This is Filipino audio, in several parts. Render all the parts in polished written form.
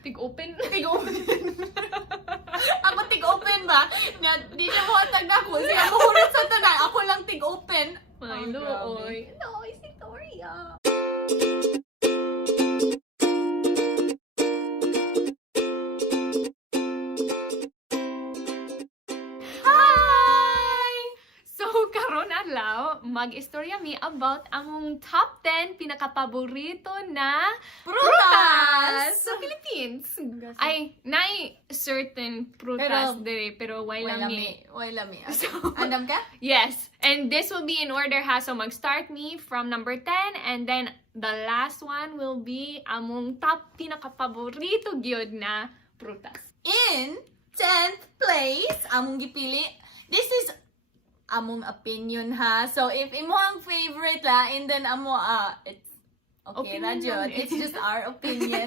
Tig-open. Tig-open. Ako tig-open ba? Di siya mo atag ako. Siya mahulog sa tanan. Ako lang tig-open. Ay, Oh, looy. No, si Victoria. Hi! So, karon adlaw, mag-istorya mi about among top 10 pinakapaborito na Prutas! sa Philippines. Ay, naay certain prutas dire, pero why lang mi. Why lami? So, Andam ka? yes, and this will be in order ha. So, mag-start me from number 10 and then the last one will be among top pinakapaborito gyud na prutas. In 10th place, among gipili. This is among opinion ha. So if imo ang favorite la, and then amo it's okay Opinion na jud. lang eh. It's just our opinion.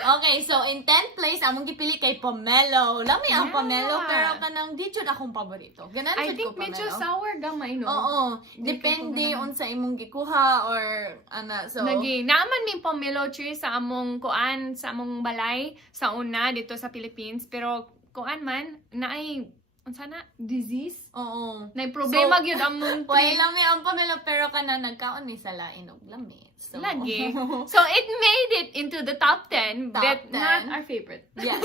Okay, so in 10th place, among gipili kay pomelo. Lami ang Yeah. pomelo, pero kanang di jud akong paborito. Ganan I jud think ko pomelo. medyo sour gamay, no? Oo. Di Depende kay ko unsa imong gikuha or ana. So Lagi, naman may pomelo tree sa among kuan, sa among balay, sa una, dito sa Philippines. Pero kuan man, naay, unsa na, disease? oo. Naay problema So, gyud among Why tree. lami ang pomelo, pero kanang nagkaon ni sa lain og lami. So, Lagi. So, it made it into the top 10, Top but 10. not our favorite. Yes.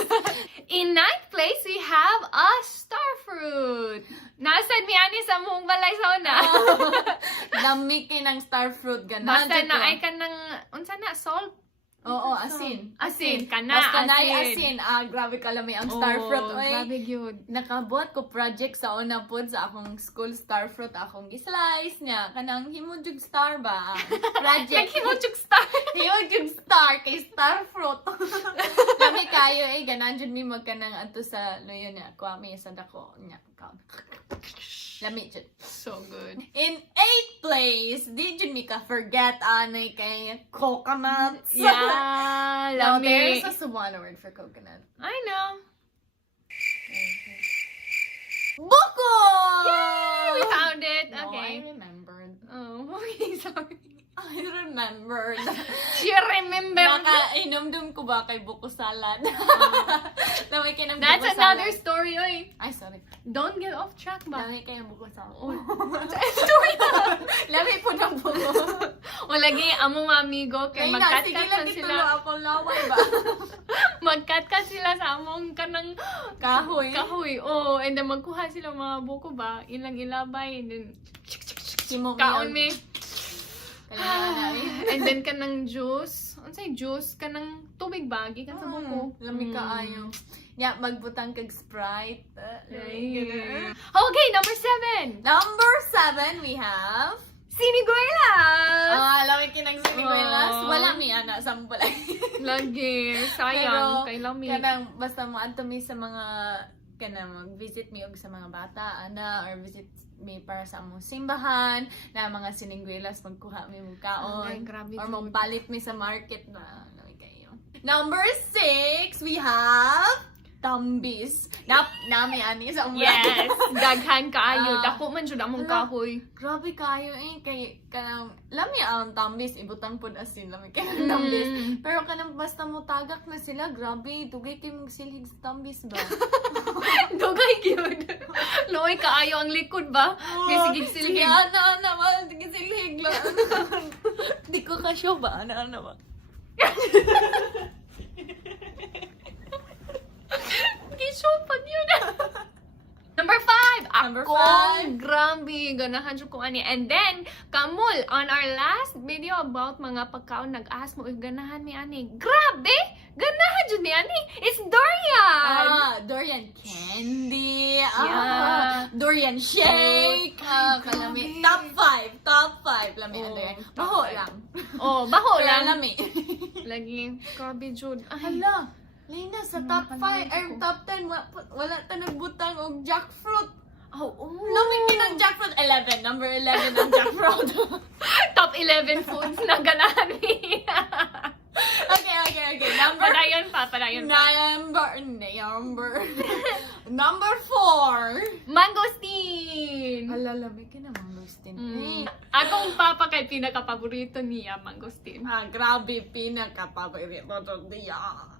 In 9th place, we have a star fruit. Nasad mi ani sa among balay sa una. Dami kinang star fruit ganan. Basta jud na ko. ay kanang, unsa na, salt? Oo, asin. Asin, kana, Basta na asin. asin. Grabe ka lami ang star fruit. Oy. Grabe gyud. Nakabuhat ko project sa una pod sa akong school star fruit akong gi-slice niya kanang himujug star ba ang project. Naghimotsyog star. Himujug star kay star fruit. Lami kayo ganan jud mi magkanang adto sa loyon niya kwami sa dako niya. Lami jud. So good. In 8th place, di jud mi ka forget anay kay coconut. Yeah, Now, lami. there's just one word for coconut. I know. Buko! Yay! We found it. No, Okay. I remembered. Oh, okay, sorry. I remembered. You remember? Naka-inumdum ko ba kay buko salad? Lamay kay ng buko That's salad. another story, oy. Ay, sorry. Don't get off track ba? Lamay kay ng buko salad. Oh. Story na. Lamay po ng buko. O lagi, amo mga amigo, kay Kaya na, sige magkat-kat lang man dito sila. ako laway ba? Magkat-kat sila sa among kanang Kahoy. kahoy. Oh, and then magkuha sila mga buko ba? Ilang ilabay, and then Simo kaon mi. Kailangan na eh. And then kanang juice. Ano say juice? Kanang tubig ba? Gikan sa buko. Lami ka ayo. Ya, magbutang kag Sprite. Okay, number 7. Number 7, we have... Siniguelas! Lami kinang siniguelas. Oh. Wala mi ana sampol. Lagi. Sayang. Kay lami. Kanang basta mo adto mi sa mga kanang mag-visit mi og sa mga bata ana or visit mi para sa among simbahan na mga siniguelas magkuha mi og kaon. Ay, grabe Or jud. magpalit mi sa market na lami kayo. Number 6, we have tambis. Nami ani sa among Yes. Daghan kaayo. Ah. Dako man jud among Hala. kahoy. Grabe kayo kay kanang lami ang tambis ibutang pud asin lami kay tambis. Pero kanang basta mo tagak na sila, grabe dugay kay mong silhig sa tambis ba. Dugay gyud. Loy kaayo ang likod ba? Kay sige Sige, silhig. ana ba sige silhig lang. Di ko ka show ba ana ba. Gisupag yun. Number 5. Number Ako, five. grabe. Ganahan siya ko ani. And then, Kamul, on our last video about mga pagkaon, nag-ask mo, ganahan ni ani. Grabe! Ganahan dyan ni ani. It's durian! Durian candy. Yeah. Durian shake. Kalami. Top 5 lami Oh, ano yan. top Baho five. lang. Oh, baho Pero lang. lami. Lagi. Grabe, Jude. Ay, Hala. Lina, sa top 5 Nakakalimutan or ko. top 10, wala ta nagbutang og jackfruit. oh, oh. Lami kinang jackfruit. 11. Number 11 ang jackfruit. Top 11 foods na ganahan ni. okay. Number Padayon pa. Number 4. Mangosteen! Hala, lami kinang mangosteen. Akong papa kay pinaka-paborito niya, mangosteen. Grabe, pinaka-paborito to diya.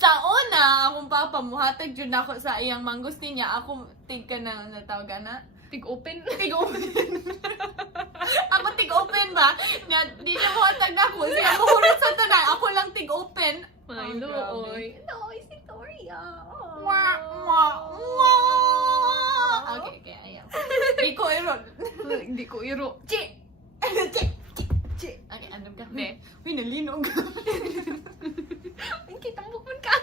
Sa una, akong papa muhatag jud ako sa iyang mangustin niya. Ako tig ka na natawag na. Tig-open. Tig open. Ako tig open ba? Nga di niya muhatag na ako. Siya mahurot sa tanan. Ako lang tig open. Ay, Oh, grabe. looy. No, si Toria. Mwah, mwah, mwah. Okay, ayaw. Di ko irod. Hindi ko iro. Chi! Chi! Okay, andam ka. Hindi. Uy, nalinog. Ay, kitang bukon ka.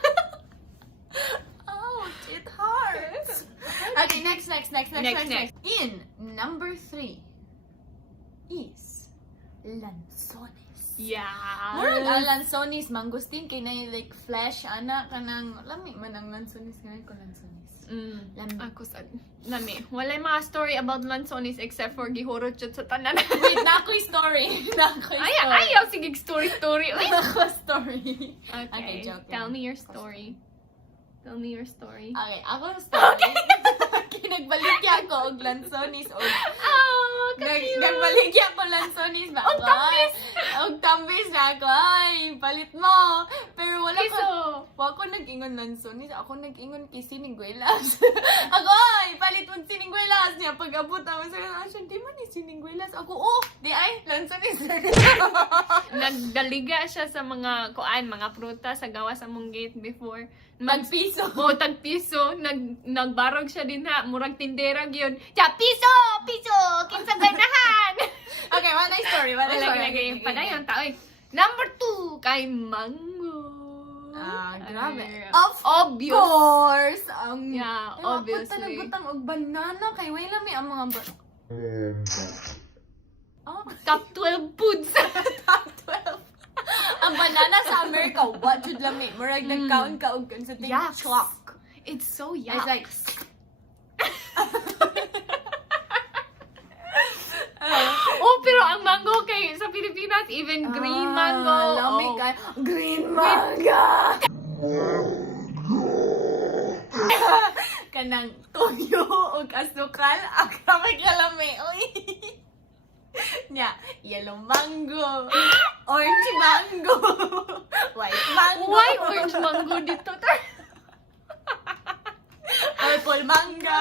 Ouch, it hurts. Okay, next. Next. In number 3 is lanzones. Yeah. Murag ang lanzones, mangustin, kay na yung like flesh, ana, kanang, lami man ang lanzones, ganyan ko lanzones. Lami. Ako sa... Nami. Walay mga story about lansones except for gihurot jud sa tanan. Wait, na ako'y story. Ayaw, sige, story. Uy. Nako story. Okay, joke tell lang. me your story. Tell me your story. Okay, ako story. Kinagbalikya ko og lanzones og nagbalikya ko lanzones ba? Og tambis! Og tambis na ako. Ay, palit mo. Pero wala ko. Piso. Wa ko nag-ingon lanzones. Ako nag-ingon kay siningguelas. Ako, ay, palit mo siningguelas niya. Pag-abot ako sa asya, di man ni siningguelas. Ako, oh, di ay, lanzones. Nagdaliga siya sa mga mga pruta sa gawa sa mong gate before. Magpiso. Tagpiso. Nagbarog siya din ha. Murag tindera gyud. Ja, piso! Kinsa ganahan! Okay, what a story. Lagi. Padayon ta, oy. Number 2, kay Mango. Grabe. Ay, Of obvious. course. Yeah, obviously. Butang og banana kay way lang mi ang mga Oh, Top 12 foods. top 12. Ang banana sa America, what jud lang mi. Murag nagkaon ka og sa ting Yucks. chalk. It's so yuck. It's like pero ang mango kay sa Pilipinas, even green mango. Lami oh. ka. Green manga. Kanang toyo og asukal. Akramay kalami. Uy. Nya, yellow mango. Orange mango. White mango. Why orange mango dito? Purple manga.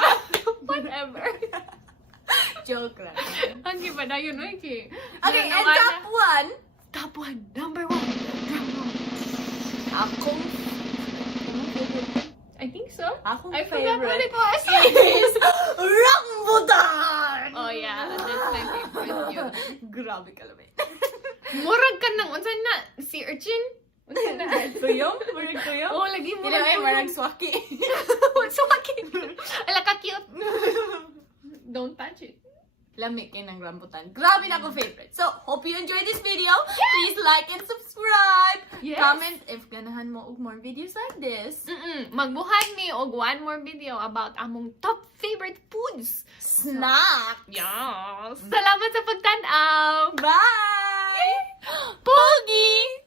Whatever. Joke lang. Hindi ba na yun, oy, ki? Okay, and top 1. Top 1. Number 1. Akong I think so. Akong I forgot what favorite it was. is rambutan! Oh yeah, that's my favorite yun. Grabe kalami. Murag ka ng, unsan na, sea urchin? Unsan na? Tuyong? Murag tuyong? Oh, lagi mo. Hindi ay marag swaki. Sumakit. Ala ka cute. Don't touch it. Lami kayo ng rambutan. Grabe na ako favorite. So, hope you enjoyed this video. Please like and subscribe. Yes. Comment if ganahan mo og more videos like this. Magbuhat ni og one more video about among top favorite foods. Snack! Yes. Salamat sa pagtanaw. Bye! Pogi!